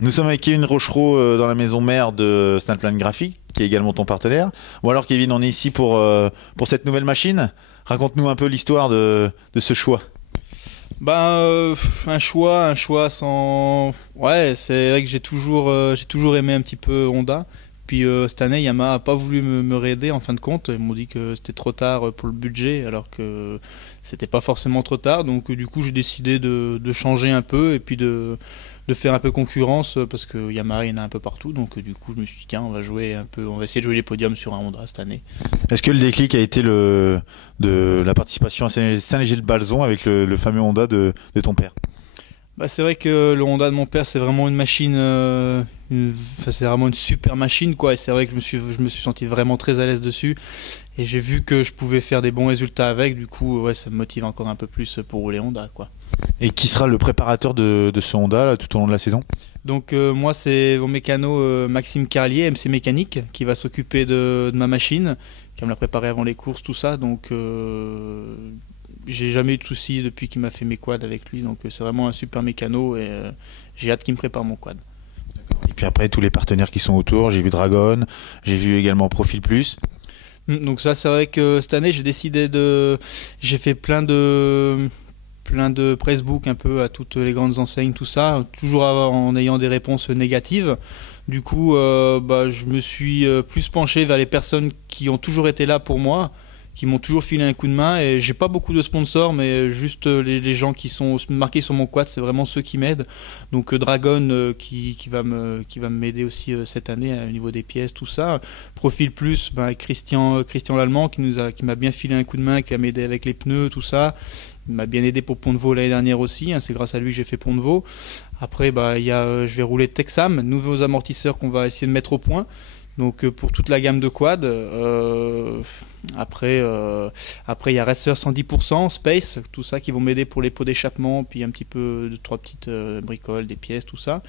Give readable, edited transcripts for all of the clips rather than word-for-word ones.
Nous sommes avec Kevin Rochereau dans la maison mère de Snapline Graphics, qui est également ton partenaire. Bon alors Kevin, on est ici pour cette nouvelle machine. Raconte-nous un peu l'histoire de ce choix. Un choix sans... Ouais, c'est vrai que j'ai toujours aimé un petit peu Honda. Puis cette année, Yamaha a pas voulu me raider en fin de compte. Ils m'ont dit que c'était trop tard pour le budget, alors que c'était pas forcément trop tard. Donc du coup, j'ai décidé de changer un peu et puis de faire un peu concurrence parce que Yamaha il y en a un peu partout. Donc du coup, je me suis dit tiens, on va essayer de jouer les podiums sur un Honda cette année. Est-ce que le déclic a été de la participation à Saint-Léger-de-Balzon avec le fameux Honda de ton père? C'est vrai que le Honda de mon père, c'est vraiment une machine, c'est vraiment une super machine, quoi. Et c'est vrai que je me suis senti vraiment très à l'aise dessus. Et j'ai vu que je pouvais faire des bons résultats avec. Du coup, ouais, ça me motive encore un peu plus pour rouler Honda, quoi. Et qui sera le préparateur de ce Honda là, tout au long de la saison? Donc moi, c'est mon mécano Maxime Carlier, MC Mécanique, qui va s'occuper de ma machine, qui va me la préparer avant les courses, tout ça. Donc j'ai jamais eu de soucis depuis qu'il m'a fait mes quads avec lui, donc c'est vraiment un super mécano et j'ai hâte qu'il me prépare mon quad. Et puis après tous les partenaires qui sont autour, j'ai vu Dragon, j'ai vu également Profil Plus. Donc ça, c'est vrai que cette année j'ai fait plein de pressbook un peu à toutes les grandes enseignes, tout ça, toujours en ayant des réponses négatives. Du coup, je me suis plus penché vers les personnes qui ont toujours été là pour moi, qui m'ont toujours filé un coup de main, et j'ai pas beaucoup de sponsors, mais juste les gens qui sont marqués sur mon quad, c'est vraiment ceux qui m'aident. Donc Dragon qui va m'aider aussi cette année au niveau des pièces, tout ça. Profil Plus, Christian Lallemand qui m'a bien filé un coup de main, qui va m'aider avec les pneus, tout ça. Il m'a bien aidé pour Pont de Vaux l'année dernière aussi, hein, c'est grâce à lui que j'ai fait Pont de Vaux. Après, je vais rouler Texam, nouveaux amortisseurs qu'on va essayer de mettre au point. Donc pour toute la gamme de quad. Après, il y a Racer 110%, Space, tout ça qui vont m'aider pour les pots d'échappement, puis un petit peu de trois petites bricoles, des pièces, tout ça.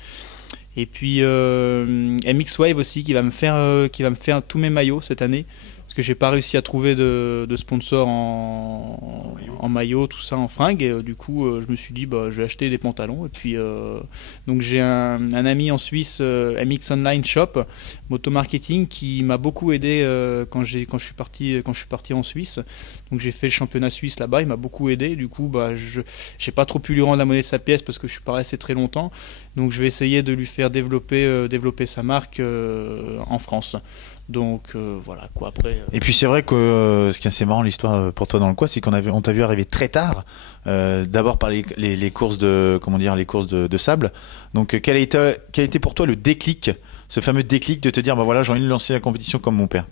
Et puis MX Wave aussi qui va me faire tous mes maillots cette année. Parce que j'ai pas réussi à trouver de sponsor en maillot, tout ça, en fringues. Et du coup, je me suis dit, je vais acheter des pantalons. Et puis, donc j'ai un ami en Suisse, MX Online Shop, Moto Marketing, qui m'a beaucoup aidé quand je suis parti en Suisse. Donc j'ai fait le championnat suisse là-bas, il m'a beaucoup aidé. Du coup, j'ai pas trop pu lui rendre la monnaie de sa pièce parce que je suis pas resté très longtemps. Donc je vais essayer de lui faire développer sa marque en France. Donc voilà quoi après. Et puis c'est vrai que ce qui est assez marrant l'histoire pour toi dans le quad, c'est on t'a vu arriver très tard. D'abord par les courses de sable. Donc quel a été pour toi le déclic, ce fameux déclic de te dire voilà, j'ai envie de lancer la compétition comme mon père?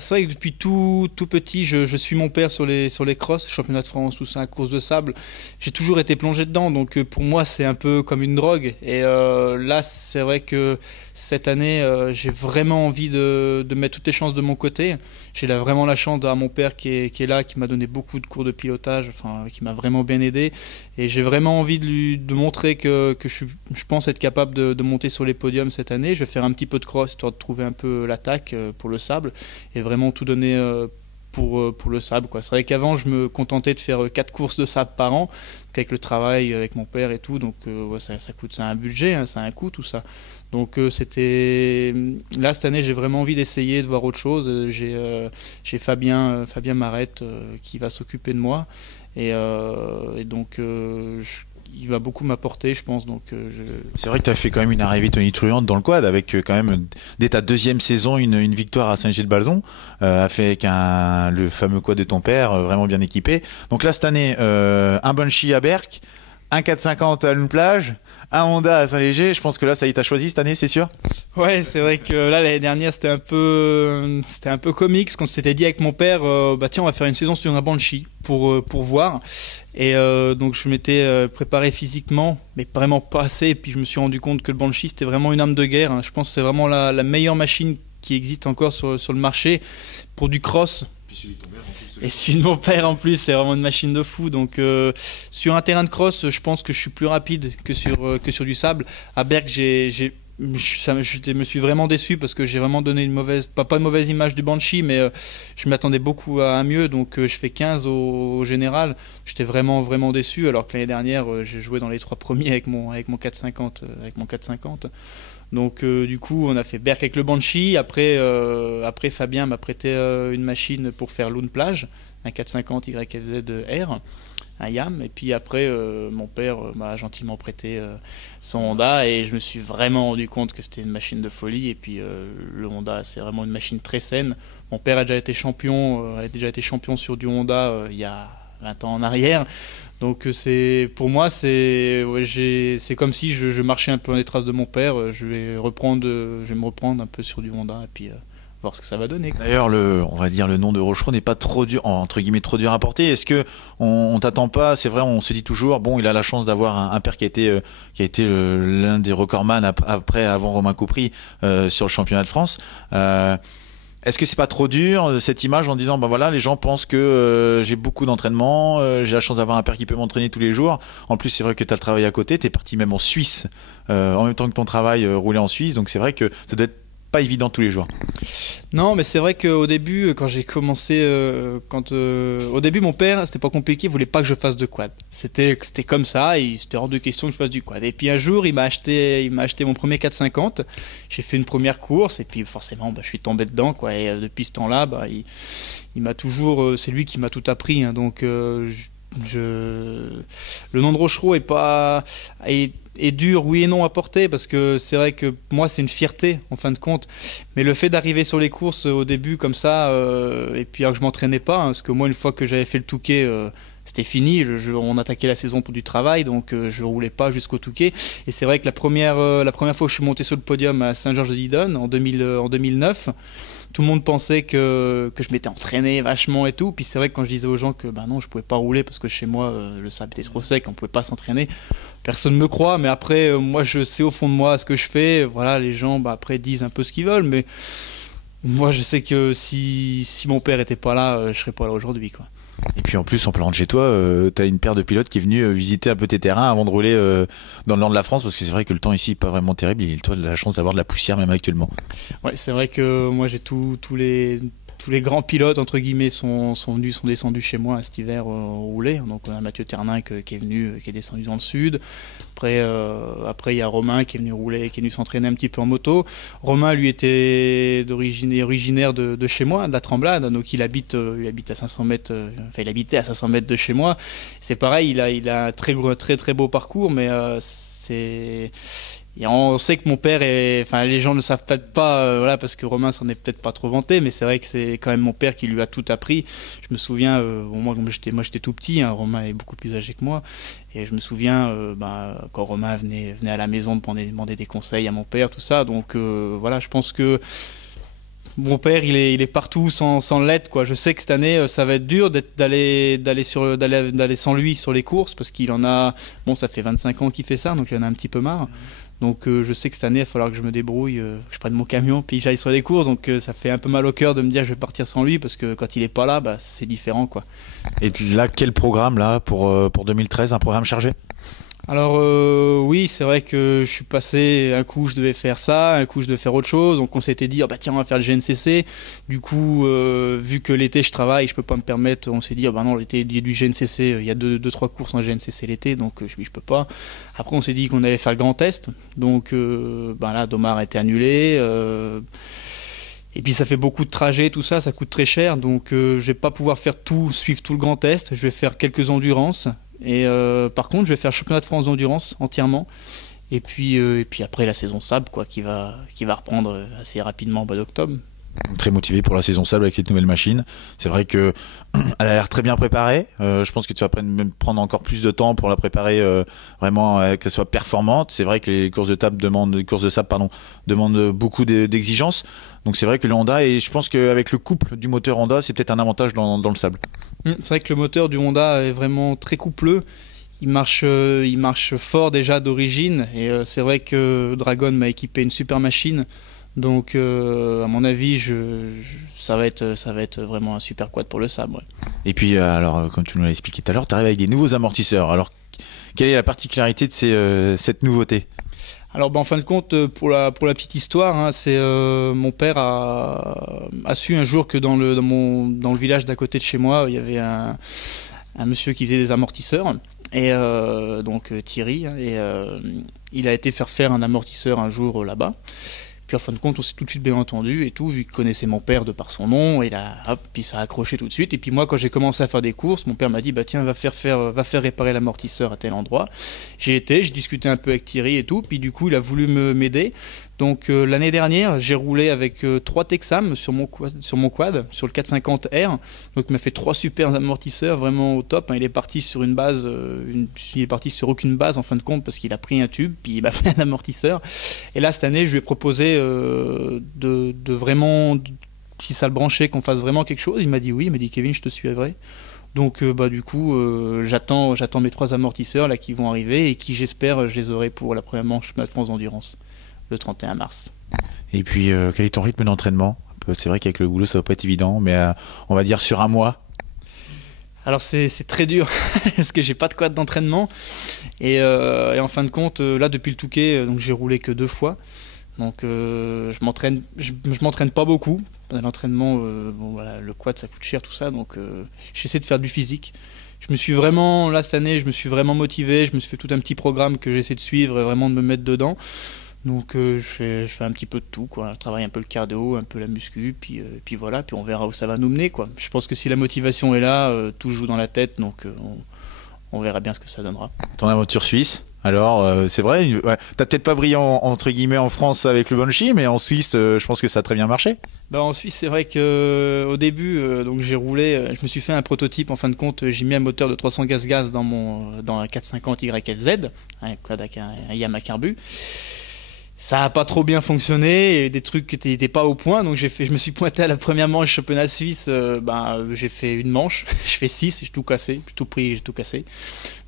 C'est vrai que depuis tout petit, je suis mon père sur les crosses, championnat de France, tout ça, course de sable. J'ai toujours été plongé dedans, donc pour moi c'est un peu comme une drogue. Et là, c'est vrai que cette année, j'ai vraiment envie de mettre toutes les chances de mon côté. J'ai vraiment la chance d'avoir mon père qui est là, qui m'a donné beaucoup de cours de pilotage, enfin, qui m'a vraiment bien aidé. Et j'ai vraiment envie de montrer que je pense être capable de monter sur les podiums cette année. Je vais faire un petit peu de cross, histoire de trouver un peu l'attaque pour le sable. Et vraiment tout donner pour le sable, quoi. C'est vrai qu'avant je me contentais de faire 4 courses de sable par an, avec le travail avec mon père et tout, donc ça coûte, ça a un budget, hein, ça a un coût tout ça. Donc c'était là cette année j'ai vraiment envie d'essayer de voir autre chose. J'ai Fabien Marette qui va s'occuper de moi et donc il va beaucoup m'apporter, je pense. Donc, C'est vrai que tu as fait quand même une arrivée tonitruante dans le quad avec quand même, dès ta deuxième saison, une victoire à Saint-Gilles-de-Balzon, avec le fameux quad de ton père, vraiment bien équipé. Donc là, cette année, un Banshee à Berck, un 450 à une plage, un Honda à Saint-Léger. Je pense que là, ça y est, t'as choisi cette année, c'est sûr? Ouais, c'est vrai que là l'année dernière c'était un peu comique, parce qu'on s'était dit avec mon père, tiens on va faire une saison sur un Banshee pour voir. Et donc je m'étais préparé physiquement, mais vraiment pas assez. Et puis je me suis rendu compte que le Banshee c'était vraiment une arme de guerre, hein. Je pense que c'est vraiment la meilleure machine qui existe encore sur le marché pour du cross. Et celui de mon père en plus, c'est vraiment une machine de fou. Donc sur un terrain de cross, je pense que je suis plus rapide que sur du sable. À Berck, j'ai Je me suis vraiment déçu parce que j'ai vraiment donné pas une mauvaise image du Banshee, mais je m'attendais beaucoup à mieux. Donc je fais 15 au général. J'étais vraiment, vraiment déçu. Alors que l'année dernière, j'ai joué dans les 3 premiers avec mon 450. Donc du coup, on a fait Berck avec le Banshee. Après Fabien m'a prêté une machine pour faire Lune Plage, un 450 YFZ-R. Un YAM, et puis après mon père m'a gentiment prêté son Honda et je me suis vraiment rendu compte que c'était une machine de folie. Et puis le Honda, c'est vraiment une machine très saine. Mon père a déjà été champion sur du Honda il y a 20 ans en arrière. Donc pour moi c'est comme si je marchais un peu dans les traces de mon père. Je vais me reprendre un peu sur du Honda et puis voir ce que ça va donner. D'ailleurs, on va dire le nom de Rochereau n'est pas trop dur, entre guillemets, trop dur à porter. Est-ce que on t'attend pas? C'est vrai, on se dit toujours, bon, il a la chance d'avoir un père qui a été l'un des recordman avant Romain Coupry sur le championnat de France. Est-ce que c'est pas trop dur cette image en disant, ben voilà, les gens pensent que j'ai beaucoup d'entraînement, j'ai la chance d'avoir un père qui peut m'entraîner tous les jours. En plus, c'est vrai que tu as le travail à côté, t'es parti même en Suisse en même temps que ton travail roulait en Suisse, donc c'est vrai que ça doit être pas évident tous les jours. Non, mais c'est vrai qu'au début, quand j'ai commencé, au début, mon père, c'était pas compliqué, il voulait pas que je fasse de quad. C'était comme ça, c'était hors de question que je fasse du quad. Et puis un jour, il m'a acheté mon premier 450. J'ai fait une première course, et puis forcément, je suis tombé dedans, quoi. Et depuis ce temps-là, il m'a toujours, c'est lui qui m'a tout appris, hein. Donc, le nom de Rochereau est dur, oui et non à porter, parce que c'est vrai que moi c'est une fierté en fin de compte, mais le fait d'arriver sur les courses au début comme ça, et puis alors que je m'entraînais pas, hein, parce que moi une fois que j'avais fait le Touquet, c'était fini, on attaquait la saison pour du travail, donc je roulais pas jusqu'au Touquet. Et c'est vrai que la première fois que je suis monté sur le podium à Saint-Georges-de-Didonne en 2009, tout le monde pensait que je m'étais entraîné vachement et tout. Puis c'est vrai que quand je disais aux gens que non, je pouvais pas rouler parce que chez moi le sable était trop sec, on pouvait pas s'entraîner, personne me croit. Mais après, moi je sais au fond de moi ce que je fais. Voilà, les gens après disent un peu ce qu'ils veulent, mais moi je sais que si mon père était pas là, je serais pas là aujourd'hui, quoi. Et puis en plus, en parlant de chez toi, t'as une paire de pilotes qui est venue visiter un peu tes terrains avant de rouler dans le nord de la France, parce que c'est vrai que le temps ici est pas vraiment terrible. Et toi, t'as la chance d'avoir de la poussière même actuellement. Ouais, c'est vrai que moi j'ai tous les grands pilotes entre guillemets sont descendus chez moi cet hiver rouler. Donc on a Mathieu Ternin qui est descendu dans le sud. Après il y a Romain qui est venu rouler, qui est venu s'entraîner un petit peu en moto. Romain lui était originaire de chez moi, de la Tremblade, donc il habite à 500 mètres, il habitait à 500 mètres de chez moi. C'est pareil, il a un très beau parcours, mais et on sait que mon père les gens ne savent peut-être pas, voilà, parce que Romain s'en est peut-être pas trop vanté, mais c'est vrai que c'est quand même mon père qui lui a tout appris. Je me souviens, moi j'étais tout petit, hein, Romain est beaucoup plus âgé que moi, et je me souviens quand Romain venait à la maison demander des conseils à mon père, tout ça. Donc voilà, je pense que mon père, il est partout sans l'être, quoi. Je sais que cette année, ça va être dur d'aller sans lui sur les courses, parce qu'il en a, ça fait 25 ans qu'il fait ça, donc il en a un petit peu marre. Donc je sais que cette année, il va falloir que je me débrouille, que je prenne mon camion, puis j'aille sur les courses. Donc ça fait un peu mal au cœur de me dire que je vais partir sans lui, parce que quand il est pas là, c'est différent, quoi. Et là, quel programme là pour 2013, un programme chargé? Alors oui, c'est vrai que je suis passé, un coup je devais faire ça, un coup je devais faire autre chose, donc on s'était dit tiens, on va faire le GNCC. Du coup vu que l'été je travaille, je peux pas me permettre, on s'est dit non, l'été il y a du GNCC, il y a 2-3 courses en GNCC l'été, donc je peux pas. Après on s'est dit qu'on allait faire le Grand Est, donc là Domar a été annulé, et puis ça fait beaucoup de trajets, tout ça, ça coûte très cher, donc je vais pas pouvoir suivre tout le Grand Est. Je vais faire quelques endurances. Et par contre, je vais faire le championnat de France d'endurance entièrement. Et puis après la saison sable, quoi, qui va reprendre assez rapidement au mois d'octobre. Très motivé pour la saison sable avec cette nouvelle machine. C'est vrai que elle a l'air très bien préparée. Je pense que tu vas même prendre encore plus de temps pour la préparer vraiment, qu'elle soit performante. C'est vrai que les courses de sable demandent beaucoup d'exigences. Donc c'est vrai que le Honda, et je pense qu'avec le couple du moteur Honda, c'est peut-être un avantage dans le sable. C'est vrai que le moteur du Honda est vraiment très coupleux. Il marche fort déjà d'origine, et c'est vrai que Dragon m'a équipé une super machine. Donc à mon avis, ça va être vraiment un super quad pour le sable. Ouais. Et puis alors, comme tu nous l'as expliqué tout à l'heure, tu arrives avec des nouveaux amortisseurs. Alors quelle est la particularité de cette nouveauté ? Alors en fin de compte, pour la petite histoire, hein, c'est mon père a su un jour que dans le village d'à côté de chez moi, il y avait un monsieur qui faisait des amortisseurs, et donc Thierry, et il a été faire un amortisseur un jour là-bas. Puis en fin de compte, on s'est tout de suite bien entendu et tout, vu qu'il connaissait mon père de par son nom, et là, hop, puis ça a accroché tout de suite. Et puis moi, quand j'ai commencé à faire des courses, mon père m'a dit, bah tiens, va faire réparer l'amortisseur à tel endroit. J'ai discuté un peu avec Thierry et tout, puis du coup, il a voulu m'aider. Donc l'année dernière, j'ai roulé avec 3 Texam sur mon quad, sur le 450R. Donc il m'a fait 3 super amortisseurs vraiment au top. Il est parti sur une base, il est parti sur aucune base en fin de compte parce qu'il a pris un tube, puis il m'a fait un amortisseur. Et là cette année, je lui ai proposé de vraiment, si ça le branchait, qu'on fasse vraiment quelque chose. Il m'a dit oui, il m'a dit Kevin, je te suivrai. Donc du coup, j'attends mes 3 amortisseurs là qui vont arriver et qui j'espère je les aurai pour la première manche championnat de France d'endurance le 31 mars. Et puis, quel est ton rythme d'entraînement? C'est vrai qu'avec le boulot, ça va pas être évident, mais on va dire sur un mois. Alors c'est très dur parce que j'ai pas de quad d'entraînement et en fin de compte, là depuis le Touquet, donc j'ai roulé que 2 fois. Donc je m'entraîne pas beaucoup. L'entraînement, bon, voilà, le quad ça coûte cher tout ça, donc j'essaie de faire du physique. Là cette année, je me suis vraiment motivé, je me suis fait tout un petit programme que j'essaie de suivre et vraiment de me mettre dedans. Donc je fais un petit peu de tout, quoi. Je travaille un peu le cardio, un peu la muscu, puis voilà, puis on verra où ça va nous mener, quoi. Je pense que si la motivation est là, tout joue dans la tête, donc on verra bien ce que ça donnera. Ton aventure suisse, alors c'est vrai, ouais, t'as peut-être pas brillé entre guillemets en France avec le Banshee, mais en Suisse, je pense que ça a très bien marché. Bah, en Suisse, c'est vrai que au début, donc j'ai roulé, je me suis fait un prototype. En fin de compte, j'ai mis un moteur de 300 gaz dans un 450 YFZ, un quad avec un Yamaha carbu. Ça a pas trop bien fonctionné, il y a des trucs qui n'étaient pas au point, donc je me suis pointé à la première manche championnat suisse, j'ai fait une manche, je fais 6, j'ai tout cassé, j'ai tout pris, j'ai tout cassé.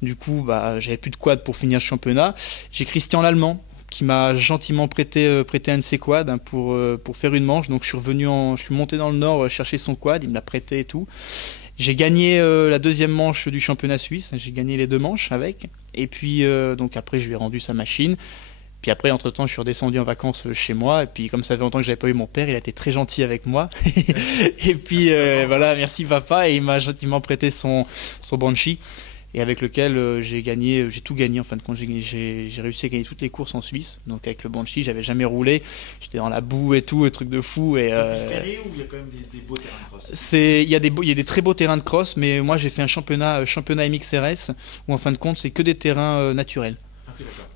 Du coup, j'avais plus de quad pour finir ce championnat. J'ai Christian l'Allemand qui m'a gentiment prêté un de ses quads pour faire une manche, donc je suis monté dans le nord chercher son quad, il me l'a prêté et tout. J'ai gagné la deuxième manche du championnat suisse, j'ai gagné les 2 manches avec, et puis donc après je lui ai rendu sa machine. Puis après, entre-temps, je suis redescendu en vacances chez moi. Et puis, comme ça fait longtemps que j'avais pas eu mon père, il a été très gentil avec moi. Et puis, voilà, merci papa. Et il m'a gentiment prêté son Banshee. Et avec lequel j'ai tout gagné. En fin de compte, j'ai réussi à gagner toutes les courses en Suisse. Donc, avec le Banshee, j'avais jamais roulé. J'étais dans la boue et tout, un truc de fou. Et, c'est plus ferré ou il y a quand même des beaux terrains de cross? Il y a des très beaux terrains de cross. Mais moi, j'ai fait un championnat MXRS où, en fin de compte, c'est que des terrains naturels.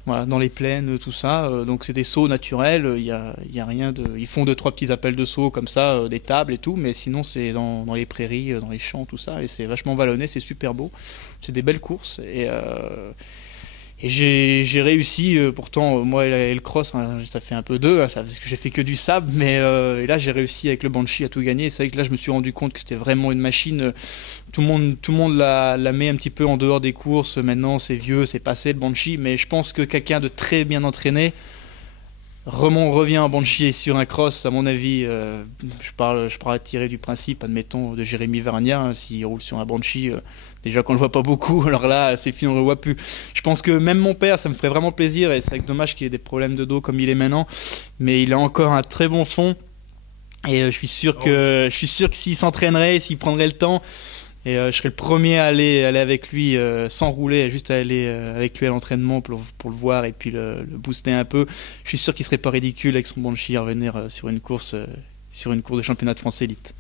Voilà, dans les plaines, tout ça. Donc c'est des sauts naturels. Il y a rien de. Ils font 2-3 petits appels de sauts comme ça, des tables et tout, mais sinon c'est dans les prairies, dans les champs, tout ça, et c'est vachement vallonné, c'est super beau. C'est des belles courses et j'ai réussi. Pourtant moi et le cross, hein, ça fait un peu deux, hein, ça parce que j'ai fait que du sable, mais et là j'ai réussi avec le Banshee à tout gagner. Et c'est vrai que là je me suis rendu compte que c'était vraiment une machine. Tout le monde la met un petit peu en dehors des courses. Maintenant, c'est vieux, c'est passé le Banshee. Mais je pense que quelqu'un de très bien entraîné revient en Banshee et sur un cross. À mon avis, je parle tirer du principe, admettons, de Jérémy Vergna. Hein, s'il roule sur un Banshee, déjà qu'on le voit pas beaucoup. Alors là, c'est fini, on le voit plus. Je pense que même mon père, ça me ferait vraiment plaisir. Et c'est dommage qu'il ait des problèmes de dos comme il est maintenant. Mais il a encore un très bon fond. Et je suis sûr que s'il s'entraînerait, s'il prendrait le temps. Et je serais le premier à aller avec lui sans rouler, juste à aller avec lui à l'entraînement pour le voir et puis le booster un peu. Je suis sûr qu'il serait pas ridicule avec son Banshee à revenir sur une course de championnat de France élite.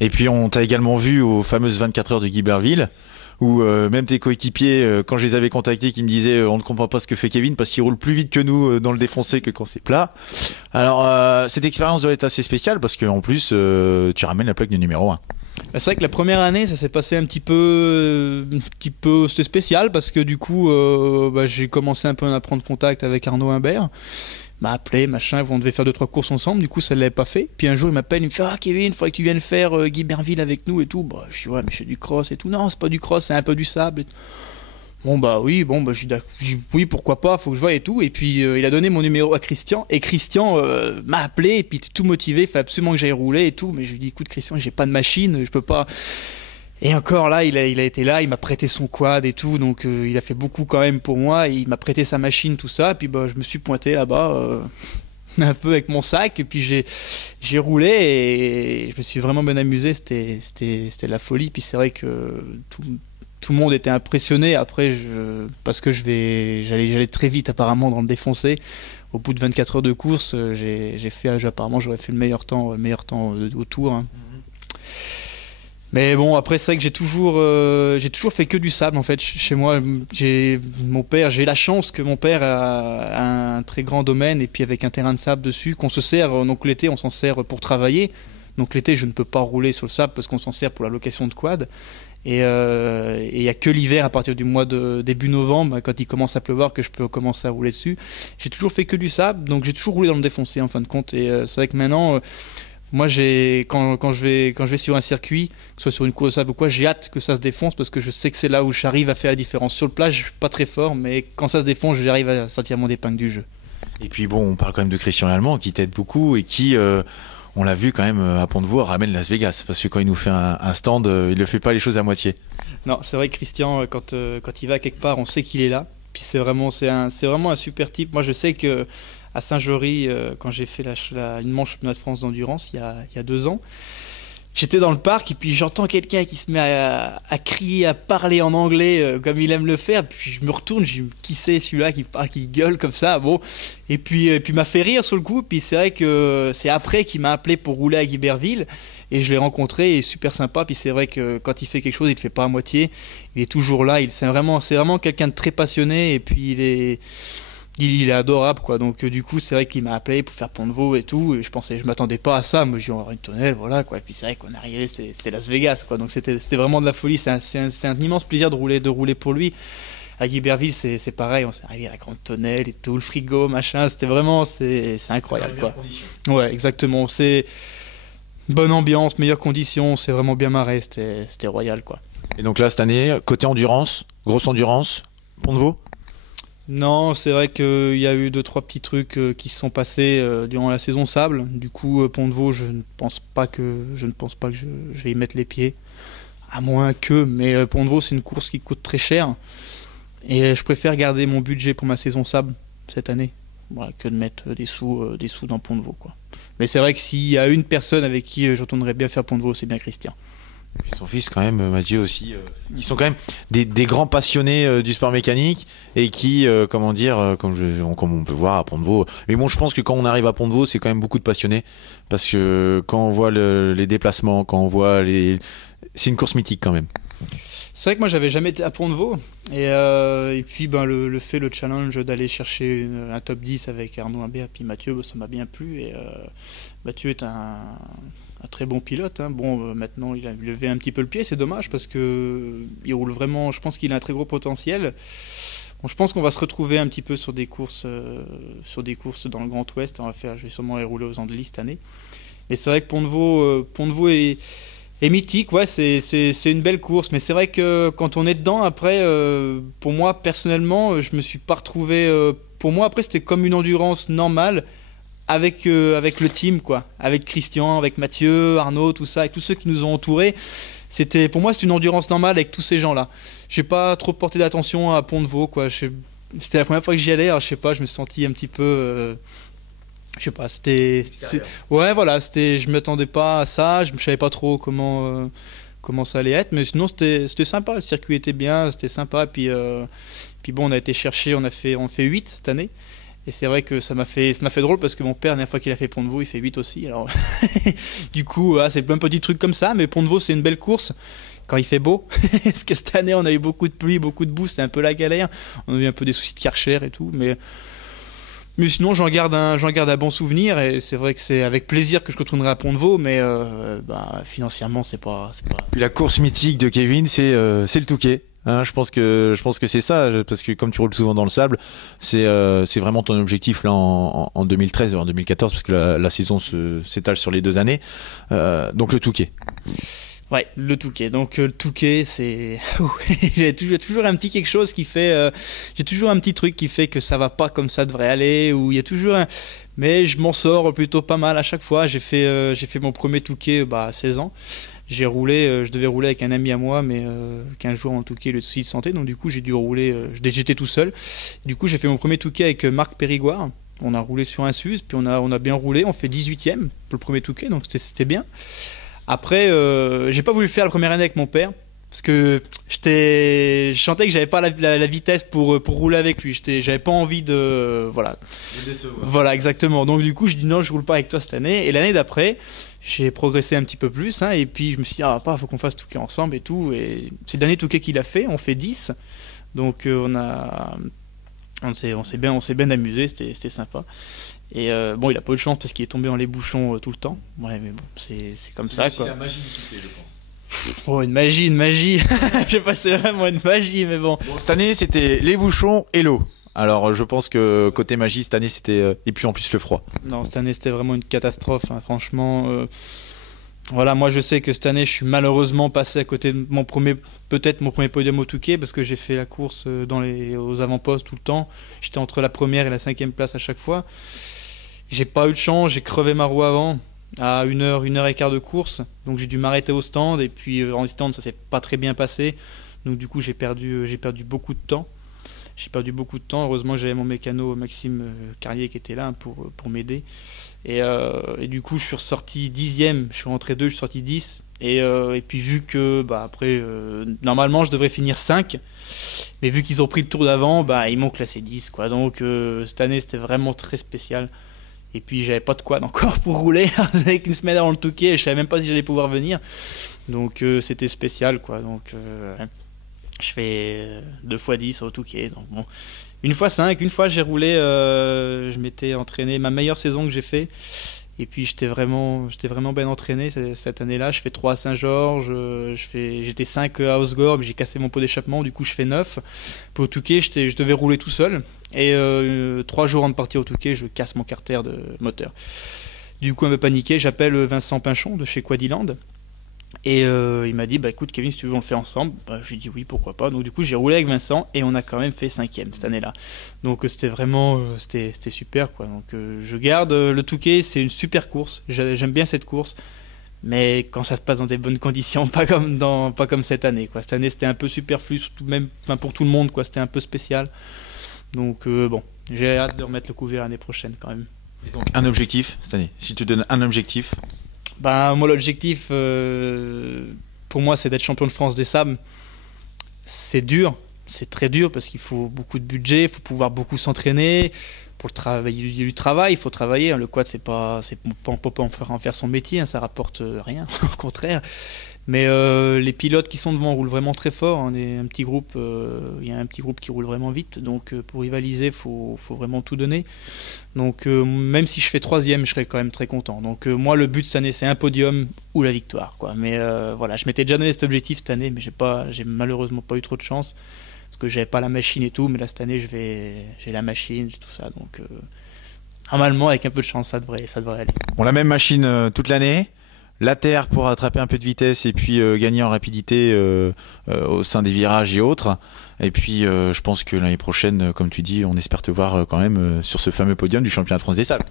Et puis on t'a également vu aux fameuses 24 heures de Guiberville, où même tes coéquipiers, quand je les avais contactés, qui me disaient on ne comprend pas ce que fait Kevin parce qu'il roule plus vite que nous dans le défoncé que quand c'est plat. Alors cette expérience doit être assez spéciale parce qu'en plus tu ramènes la plaque de numéro 1. C'est vrai que la première année, ça s'est passé un petit peu, c'était spécial parce que du coup, j'ai commencé un peu à prendre contact avec Arnaud Humbert. Il m'a appelé, machin, on devait faire 2-3 courses ensemble, du coup ça ne l'avait pas fait. Puis un jour il m'appelle, il me fait « Ah Kevin, il faudrait que tu viennes faire Guiberville avec nous et tout. » Je dis « Ouais, mais c'est du cross et tout. » « Non, c'est pas du cross, c'est un peu du sable. » Et bon je dis oui, pourquoi pas, faut que je voie et tout. Et puis il a donné mon numéro à Christian et Christian m'a appelé et puis tout motivé, il fallait absolument que j'aille rouler et tout. Mais je lui dis écoute Christian, j'ai pas de machine, je peux pas. Et encore là, il a été là, il m'a prêté son quad et tout, donc il a fait beaucoup quand même pour moi. Il m'a prêté sa machine, tout ça, et puis je me suis pointé là-bas un peu avec mon sac, et puis j'ai roulé et je me suis vraiment bien amusé. C'était la folie. Puis c'est vrai que tout le monde était impressionné. Après, parce que j'allais très vite apparemment dans le défoncé. Au bout de 24 heures de course, apparemment j'aurais fait le meilleur temps au tour. Hein. Mais bon, après c'est vrai que j'ai toujours fait que du sable en fait chez moi. J'ai la chance que mon père a un très grand domaine et puis avec un terrain de sable dessus qu'on se sert. Donc l'été on s'en sert pour travailler. Donc l'été je ne peux pas rouler sur le sable parce qu'on s'en sert pour la location de quad. Et il n'y a que l'hiver à partir du mois de début novembre quand il commence à pleuvoir que je peux commencer à rouler dessus. J'ai toujours fait que du sable, donc j'ai toujours roulé dans le défoncé en fin de compte. Et c'est vrai que maintenant moi, quand je vais sur un circuit, que ce soit sur une course de sable ou quoi, j'ai hâte que ça se défonce parce que je sais que c'est là où j'arrive à faire la différence. Sur le plat, je suis pas très fort, mais quand ça se défonce, j'arrive à sortir mon épingle du jeu. Et puis bon, on parle quand même de Christian Lallemand qui t'aide beaucoup et qui, on l'a vu quand même à Pont-de-Vaux, ramène Las Vegas parce que quand il nous fait un stand, il ne fait pas les choses à moitié. Non, c'est vrai que Christian, quand il va quelque part, on sait qu'il est là. Puis c'est vraiment un super type. Moi, je sais que à Saint-Jory, quand j'ai fait une manche championnat de France d'endurance il y a 2 ans. J'étais dans le parc et puis j'entends quelqu'un qui se met à crier, à parler en anglais comme il aime le faire. Puis je me retourne, je dis qui c'est celui-là qui parle, qui gueule comme ça. Bon, et puis m'a fait rire sur le coup. Puis c'est vrai que c'est après qu'il m'a appelé pour rouler à Guiberville et je l'ai rencontré et super sympa. Puis c'est vrai que quand il fait quelque chose, il le fait pas à moitié. Il est toujours là. C'est vraiment quelqu'un de très passionné et puis il est adorable quoi. Donc du coup c'est vrai qu'il m'a appelé pour faire Pont-de-Vaux et tout et je m'attendais pas à ça. Moi je dis on va avoir une tonnelle, voilà quoi. Et puis c'est vrai qu'on est arrivé, c'était Las Vegas quoi. Donc c'était vraiment de la folie. C'est un immense plaisir de rouler pour lui. À Guiberville c'est pareil, on s'est arrivé à la grande tonnelle et tout, le frigo machin, c'était vraiment c'est incroyable quoi. Ouais exactement, c'est bonne ambiance, meilleures conditions, c'est vraiment bien marré, c'était royal quoi. Et donc là cette année côté endurance, grosse endurance, Pont-de-Vaux. Non, c'est vrai qu'il y a eu 2-3 petits trucs qui se sont passés durant la saison sable. Du coup, Pont-de-Vaux, je ne pense pas que je vais y mettre les pieds. À moins que, mais Pont-de-Vaux, c'est une course qui coûte très cher. Et je préfère garder mon budget pour ma saison sable cette année, voilà, que de mettre des sous dans Pont-de-Vaux, quoi. Mais c'est vrai que s'il y a une personne avec qui j'entendrais bien faire Pont-de-Vaux, c'est bien Christian. Et son fils quand même, Mathieu aussi, ils sont quand même des grands passionnés du sport mécanique et qui, comme on peut voir à Pont-de-Vaux. Mais bon, je pense que quand on arrive à Pont-de-Vaux, c'est quand même beaucoup de passionnés parce que quand on voit les déplacements, quand on voit c'est une course mythique quand même. C'est vrai que moi j'avais jamais été à Pont-de-Vaux et puis le challenge d'aller chercher un top 10 avec Arnaud Imbert et puis Mathieu, ça m'a bien plu et Mathieu est un très bon pilote. Hein. Bon, maintenant il a levé un petit peu le pied, c'est dommage parce que il roule vraiment. Je pense qu'il a un très gros potentiel. Bon, je pense qu'on va se retrouver un petit peu sur des courses dans le Grand Ouest. Je vais sûrement aller rouler aux Andelys cette année. Mais c'est vrai que Pont-de-Vaux est mythique. Ouais, c'est une belle course. Mais c'est vrai que quand on est dedans, après, pour moi personnellement, je me suis pas retrouvé. Pour moi, après, c'était comme une endurance normale. Avec le team quoi, avec Christian, avec Mathieu, Arnaud, tout ça, avec tous ceux qui nous ont entourés, pour moi c'est une endurance normale avec tous ces gens là. J'ai pas trop porté d'attention à Pont-de-Vaux quoi. C'était la première fois que j'y allais, alors je sais pas, je me sentis un petit peu je sais pas, ouais voilà, je m'attendais pas à ça, je savais pas trop comment ça allait être, mais sinon c'était sympa, le circuit était bien, c'était sympa, puis bon on a été chercher, on fait 8 cette année. Et c'est vrai que ça m'a fait drôle parce que mon père, la dernière fois qu'il a fait Pont-de-Vaux, il fait 8 aussi. Alors, du coup, c'est plein de petits trucs comme ça. Mais Pont-de-Vaux, c'est une belle course quand il fait beau. Parce que cette année, on a eu beaucoup de pluie, beaucoup de boue. C'était un peu la galère. On a eu un peu des soucis de Karcher et tout. Mais sinon, j'en garde un bon souvenir. Et c'est vrai que c'est avec plaisir que je retournerai à Pont-de-Vaux. Mais financièrement, c'est pas. Puis la course mythique de Kevin, c'est le Touquet. Hein, je pense que c'est ça, parce que comme tu roules souvent dans le sable, c'est vraiment ton objectif là en 2013 et en 2014, parce que la saison s'étale sur les 2 années. Donc le Touquet. Ouais, le Touquet. Donc le Touquet, c'est j'ai toujours un petit quelque chose qui fait, j'ai toujours un petit truc qui fait que ça va pas comme ça devrait aller, ou il y a toujours mais je m'en sors plutôt pas mal à chaque fois. J'ai fait mon premier Touquet à 16 ans. je devais rouler avec un ami à moi, mais 15 jours en Touquet, le souci de santé, donc du coup j'ai dû rouler, j'étais tout seul. Du coup j'ai fait mon premier Touquet avec Marc Périgord. On a roulé sur un Suze, puis on a bien roulé, on fait 18e pour le premier Touquet, donc c'était bien. Après, j'ai pas voulu faire la première année avec mon père, parce que je sentais que j'avais pas la vitesse pour rouler avec lui. J'avais pas envie de voilà. Voilà, exactement. Donc du coup, je dis non, je roule pas avec toi cette année. Et l'année d'après, j'ai progressé un petit peu plus, hein, et puis je me suis dit faut qu'on fasse Touquet ensemble et tout. Et c'est le dernier Touquet qu'il a fait. On fait 10, donc on s'est bien amusé. C'était sympa. Et bon, il a pas eu de chance parce qu'il est tombé dans les bouchons tout le temps. Ouais, mais bon, c'est comme ça, quoi. C'est la magie du Touquet, je pense. Oh, une magie. J'ai passé vraiment une magie, mais bon. Cette année, c'était les bouchons et l'eau. Alors, je pense que côté magie, cette année, c'était... et puis en plus, le froid. Non, cette année, c'était vraiment une catastrophe, hein. Franchement, voilà, moi, je sais que cette année, je suis malheureusement passé à côté de mon premier podium au Touquet, parce que j'ai fait la course aux avant-postes tout le temps. J'étais entre la première et la 5e place à chaque fois. J'ai pas eu de chance, j'ai crevé ma roue avant. À 1h15 de course, donc j'ai dû m'arrêter au stand, et puis en stand ça s'est pas très bien passé, donc du coup j'ai perdu beaucoup de temps. Heureusement que j'avais mon mécano Maxime Carlier qui était là, hein, pour m'aider, et du coup je suis ressorti 10e, je suis rentré 2, je suis sorti 10, et puis vu que après normalement je devrais finir 5, mais vu qu'ils ont pris le tour d'avant, ils m'ont classé 10, quoi. Donc cette année c'était vraiment très spécial. Et puis j'avais pas de quad encore pour rouler avec une semaine avant le Touquet, et je savais même pas si j'allais pouvoir venir. Donc c'était spécial, quoi. Donc je fais 2 fois 10 au Touquet. Donc bon, une fois 5, une fois j'ai roulé, je m'étais entraîné, ma meilleure saison que j'ai fait. Et puis j'étais vraiment bien entraîné cette année-là. Je fais 3 à Saint-Georges, j'étais 5 à Osgore, mais j'ai cassé mon pot d'échappement, du coup je fais 9. Pour le Touquet, je devais rouler tout seul. Et 3 jours avant de partir au Touquet, je casse mon carter de moteur. Du coup, un peu paniqué, j'appelle Vincent Pinchon de chez Quadiland. Et il m'a dit, écoute Kevin, si tu veux, on le fait ensemble. Je lui ai dit oui, pourquoi pas. Donc du coup, j'ai roulé avec Vincent et on a quand même fait 5e cette année-là. Donc c'était vraiment, c'était super, quoi. Donc je garde le Touquet, c'est une super course. J'aime bien cette course. Mais quand ça se passe dans des bonnes conditions, pas comme cette année, quoi. Cette année, c'était un peu superflu, même pour tout le monde, quoi. C'était un peu spécial. Donc bon, j'ai hâte de remettre le couvert l'année prochaine quand même. Et donc un objectif cette année, si tu donnes un objectif? Moi l'objectif pour moi c'est d'être champion de France des sables. C'est dur, c'est très dur parce qu'il faut beaucoup de budget, il faut pouvoir beaucoup s'entraîner. Pour le travail, il y a du travail, il faut travailler. Le quad on peut pas en faire son métier, hein, ça rapporte rien, au contraire. Mais les pilotes qui sont devant roulent vraiment très fort. On est un petit groupe, il y a un petit groupe qui roule vraiment vite. Donc pour rivaliser, faut vraiment tout donner. Donc même si je fais 3e, je serais quand même très content. Donc moi, le but cette année, c'est un podium ou la victoire, quoi. Mais voilà, je m'étais déjà donné cet objectif cette année, mais j'ai malheureusement pas eu trop de chance parce que j'avais pas la machine et tout. Mais là cette année, j'ai la machine, j'ai tout ça. Donc normalement, avec un peu de chance, ça devrait aller. On a la même machine toute l'année. La terre pour attraper un peu de vitesse et puis gagner en rapidité au sein des virages et autres. Et puis je pense que l'année prochaine, comme tu dis, on espère te voir quand même sur ce fameux podium du championnat de France des sables.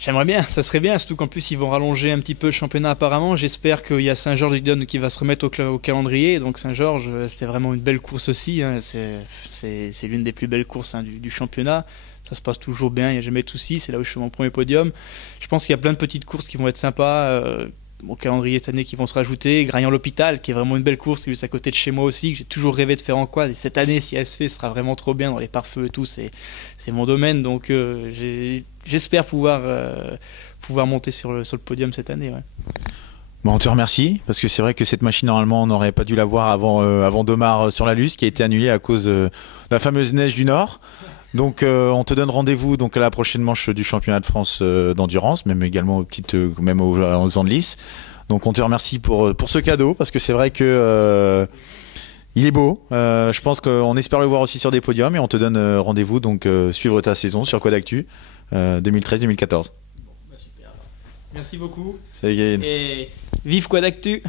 J'aimerais bien, ça serait bien, surtout qu'en plus ils vont rallonger un petit peu le championnat apparemment. J'espère qu'il y a Saint-Georges-du-Don qui va se remettre au calendrier. Donc Saint-Georges, c'était vraiment une belle course aussi, hein. C'est l'une des plus belles courses, hein, du championnat. Ça se passe toujours bien, il n'y a jamais de soucis. C'est là où je fais mon premier podium. Je pense qu'il y a plein de petites courses qui vont être sympas au calendrier cette année qui vont se rajouter. Graillon-l'Hôpital, qui est vraiment une belle course, qui est juste à côté de chez moi aussi, que j'ai toujours rêvé de faire en quad. Et cette année, si elle se fait, ce sera vraiment trop bien dans les pare-feux et tout. C'est mon domaine, donc j'espère pouvoir monter sur le podium cette année. Ouais. Bon, on te remercie, parce que c'est vrai que cette machine, normalement, on n'aurait pas dû l'avoir avant Domar sur la Luce, qui a été annulée à cause de la fameuse neige du Nord. Donc on te donne rendez-vous donc à la prochaine manche du championnat de France d'endurance, même également aux Andelys. Donc on te remercie pour ce cadeau, parce que c'est vrai que il est beau. Je pense qu'on espère le voir aussi sur des podiums, et on te donne rendez-vous donc suivre ta saison sur Quad Actu 2013-2014. Super. Merci beaucoup. Salut Gaël. Et vive Quad Actu.